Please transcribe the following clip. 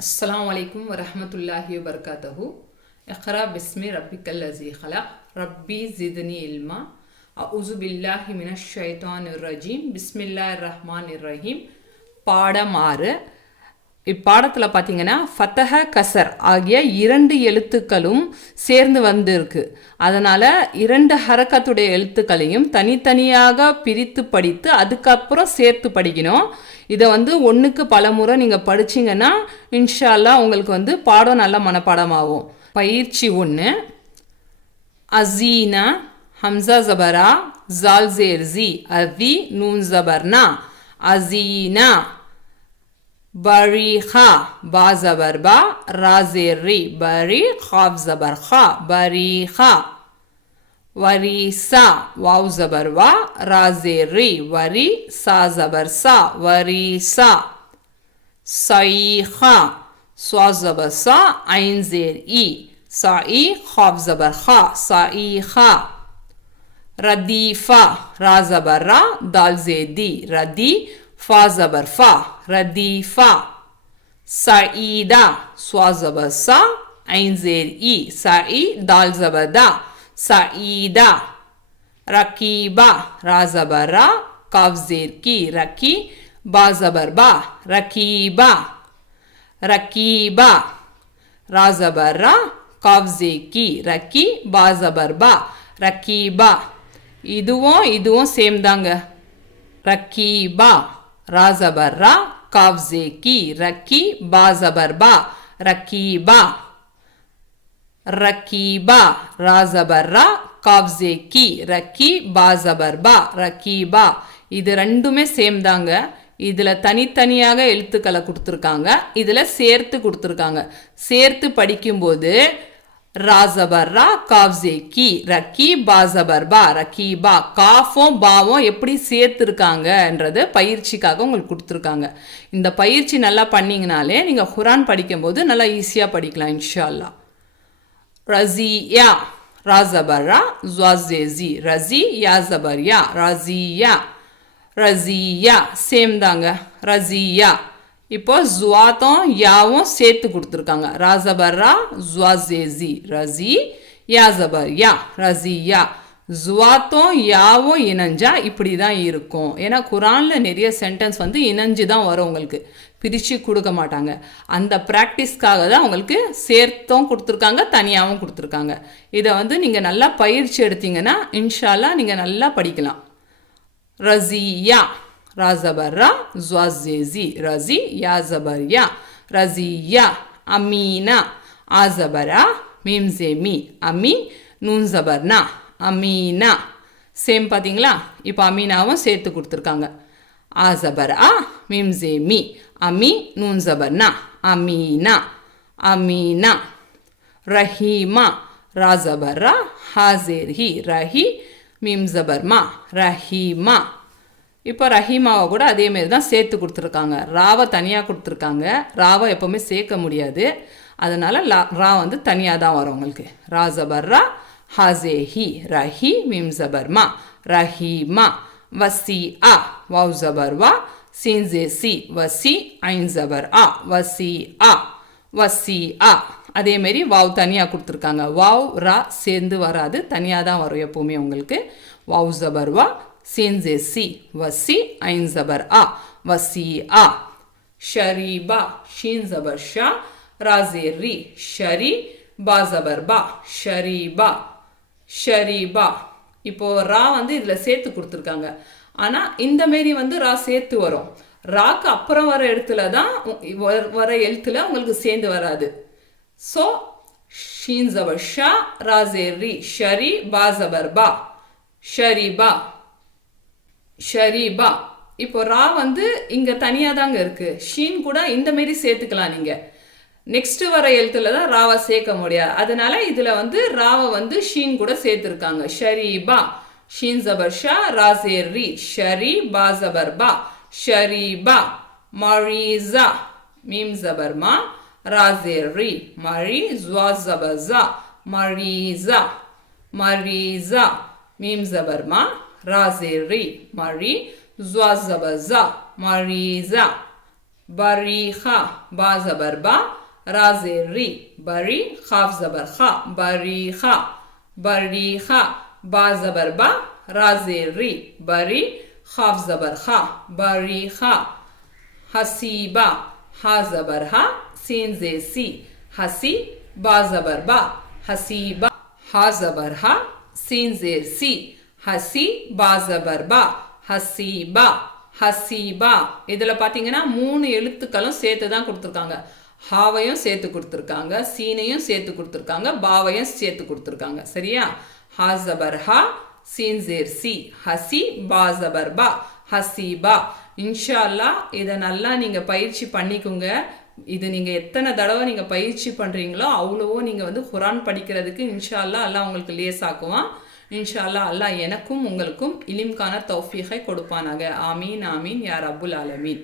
अस्सलाम वालेकुम वरहमतुल्लाहि वबरकातुहू। इक़रा बिस्मि रब्बिकल लज़ी खलक़ रब्बी ज़िदनी इल्मा अऊज़ु बिल्लाहि मिनश ஷைத்தானிர் ரஜீம் பிஸ்மில்லாஹிர் ரஹ்மானிர் ரஹீம். பாடம் 6. இப்பாடத்தில் பார்த்தீங்கன்னா ஃபத்தஹ கசர் ஆகிய 2 எழுத்துக்களும் சேர்ந்து வந்திருக்கு. அதனால் 2 ஹரக்கத்துடைய எழுத்துக்களையும் தனித்தனியாக பிரித்து படித்து அதுக்கப்புறம் சேர்த்து படிக்கணும். இதை ஒன்றுக்கு பல முறை நீங்கள் படிச்சிங்கன்னா இன்ஷா அல்லாஹ் உங்களுக்கு பாடம் நல்ல மனப்பாடமாகும். பயிற்சி 1. அசீனா ஹம்சா ஜபரா ஜால் ஜேர் ஜி அதி நூன் ஜபர்னா அசீனா. பரீஹா பா ஜபர் பா ரா ஜேர் ரி பரி காஃப் ஜபர் ஹா பரீஹா. வரிசா வாவ் ஜபர் வா ரா ஜேர் ரி வரி சா ஜபர் சா வரிசா. சைஹா ஸ்வா ஜபர் சா ஐன் ஜேர் இ சாஇ காஃப் ஜபர் ஹா சாஇஹா. ரதீஃபா ரா ஜபர் ரா தால் ஜேதி ரதி ஃபா ஜபர் ஃபா ரதீஃபா. சஈதா ஸ்வா ஜபர் சா ஐன் ஜேர் இ சாஇ தால் ஜபர் தா சஈதா. ரகீபா ரா ஜபர் ரா காஃப் ஜேர் கி ரகி பா ஜபர் பா ரகீபா. ரகீபா ரா ஜபர் ரா காஃப் ஜேர் கி ரகி பா ஜபர் பா ரகீபா. இதுவும் சேம் தாங்க. ரகீபா ரா ஜபர் ரா காஃப் ஜே கி ரகி பா ஜபர் பா ரகீபா. ரகீபா ரா ஜபர் ரா காஃப் ஜே கி ரகி பா ஜபர் பா ரகீபா. இது ரெண்டுமே சேம் தாங்க. இதில் தனித்தனியாக எழுத்துக்களை கொடுத்துருக்காங்க, இதில் சேர்த்து கொடுத்துருக்காங்க. சேர்த்து படிக்கும்போது ரா ஜபர் ரா காஃப் ஜே கி ரகி பா ஜபர் பா ரகீபா. காஃபும் பாவும் எப்படி சேர்த்துருக்காங்கன்றது பயிற்சிக்காக உங்களுக்கு கொடுத்துருக்காங்க. இந்த பயிற்சி நல்லா பண்ணிங்கனாலே நீங்கள் குரான் படிக்கும்போது நல்லா ஈஸியாக படிக்கலாம் இன்ஷா அல்லாஹ். ரஸியா ரா ஜபர் ரா ஸா ஜே ஜி ரஸி யா ஜபர் யா ரஸியா. ரஸியா சேம் தாங்க. ரஸியா. இப்போ ஜுவாத்தும் யாவும் சேர்த்து கொடுத்துருக்காங்க. ரா ஜபர் ரா ஜுவா ஜேசி ரஸி யா ஜபர் யா ரஸியா. ஜுவாத்தும் யாவும் இணைஞ்சா இப்படி தான் இருக்கும். ஏன்னா குரானில் நிறைய சென்டென்ஸ் இணைஞ்சு தான் வரும், உங்களுக்கு பிரித்து கொடுக்க மாட்டாங்க. அந்த ப்ராக்டிஸ்க்காக தான் உங்களுக்கு சேர்த்தும் கொடுத்துருக்காங்க, தனியாகவும் கொடுத்துருக்காங்க. இதை நீங்கள் நல்லா பயிற்சி எடுத்தீங்கன்னா இன்ஷா அல்லாஹ் நீங்கள் நல்லா படிக்கலாம். ரஸியா ரா ஜபர் ரா ஸா ஜே ஜி ரஸி யா ஜபர் யா ரஸியா. அமீனா ஆ ஜபரா மீம் ஜே மீ அமி நூன் ஜபர்னா அமீனா. சேம் பார்த்தீங்களா? இப்போ அமீனாவும் சேர்த்து கொடுத்துருக்காங்க. ஆ ஜபர் ஆ மீம் ஜே மீ அமி நூன் ஜபர்னா அமீனா அமீனா. ரஹீமா ரா ஜபர் ரா ஹா ஜேர் ஹி ரஹி மீம் ஜபர் மா ரஹீமா. இப்போ ரஹீமாவை கூட அதேமாரி தான் சேர்த்து கொடுத்துருக்காங்க. ராவை தனியாக கொடுத்துருக்காங்க. ராவை எப்போவுமே சேர்க்க முடியாது, அதனால் ரா தனியாக தான் வரும் உங்களுக்கு. ரா ஜபர் ரா ஹாசே ஹி ரஹி மீம் ஜபர் மா ரஹீமா. வசி ஆ வாவ் ஜபர் வா சீன் ஜே சி வசி ஐன் ஜபர் ஆ வசி ஆ வசி ஆ. அதேமாரி வாவ் தனியாக கொடுத்துருக்காங்க. வாவ் ரா சேர்ந்து வராது, தனியாக தான் வரும் எப்போவுமே உங்களுக்கு. வாவ் ஜபர் வா சீன் ஜே சி வசி ஐன் ஜபர் ஆ வசி ஆ. ஷரீபா ஷீன் ஜபர் ஷா ரா ஜேர் ரி ஷரி பா ஜபர் பா ஷரீபா ஷரீபா. இப்போ ரா இதில் சேர்த்து கொடுத்துருக்காங்க. ஆனால் இந்த மாரி ரா சேர்த்து வரும். ராக்கு அப்புறம் வர எழுத்துல தான் வர எழுத்துல உங்களுக்கு சேர்ந்து வராது. ஸோ ஷீன் ஜபர் ஷா ரா ஜேர் ரி ஷரி பா ஜபர் பா ஷரீபா ஷரீபா. இப்போ ரா இங்கே தனியாக தாங்க இருக்குது. ஷீன் கூட இந்த மாரி சேர்த்துக்கலாம் நீங்கள். நெக்ஸ்ட் வர எழுத்துல தான் ராவை சேர்க்க முடியாது, அதனால இதில் ராவை ஷீன் கூட சேர்த்துருக்காங்க. ஷரீபா ஷீன் ஜபர் ஷா ரா ஜேர் ரி ஷரி பா ஜபர் பா ஷரீபா. மரீஸா மீம் ஜபர் மா ரா ஜேர் ரி மரி ஜுவா ஜபர் ஜா மரீஸா மரீஸா. மீம் ஜபர் மா ரா ஜேர் ரி மரி ஜுவா ஜபர் ஜா மரீஸா பரீஹா பா ஜபர் பா ரா ஜேர் ரி பரி காஃப் ஜபர் ஹா பரீஹா பரீஹா பா ஜபர் பா ரா ஜேர் ரி பரி காஃப் ஜபர் ஹா பரீஹா ஹசீபா ஹா ஜபர் ஹா சீன் ஜே சி ஹசி பா ஜபர் பா ஹசீபா ஹா ஜபர் ஹா சீன் ஜேர் சி ஹசி பா ஜபர் பா ஹசீபா ஹசீபா. இதில் பார்த்தீங்கன்னா 3 எழுத்துக்களும் சேர்த்து தான் கொடுத்துருக்காங்க. ஹாவையும் சேர்த்து கொடுத்துருக்காங்க, சீனையும் சேர்த்து கொடுத்துருக்காங்க, பாவையும் சேர்த்து கொடுத்துருக்காங்க. சரியா? ஹா ஜபர் ஹா சீன் ஜேர் சி ஹசி பா ஜபர் பா ஹசீபா. இன்ஷா அல்லாஹ் இதை நல்லா நீங்கள் பயிற்சி பண்ணிக்கோங்க. இது நீங்கள் எத்தனை தடவை நீங்கள் பயிற்சி பண்ணுறீங்களோ அவ்வளவோ நீங்கள் குரான் படிக்கிறதுக்கு இன்ஷா அல்லாஹ் அல்லாஹ் உங்களுக்கு லேசாக்குவான். இன்ஷா அல்லாஹ் அல்லாஹ் எனக்கும் உங்களுக்கும் இலிம்கான தௌஃபீகை கொடுப்பானாக. ஆமீன் ஆமீன் யா ரப்புல் ஆலமீன்.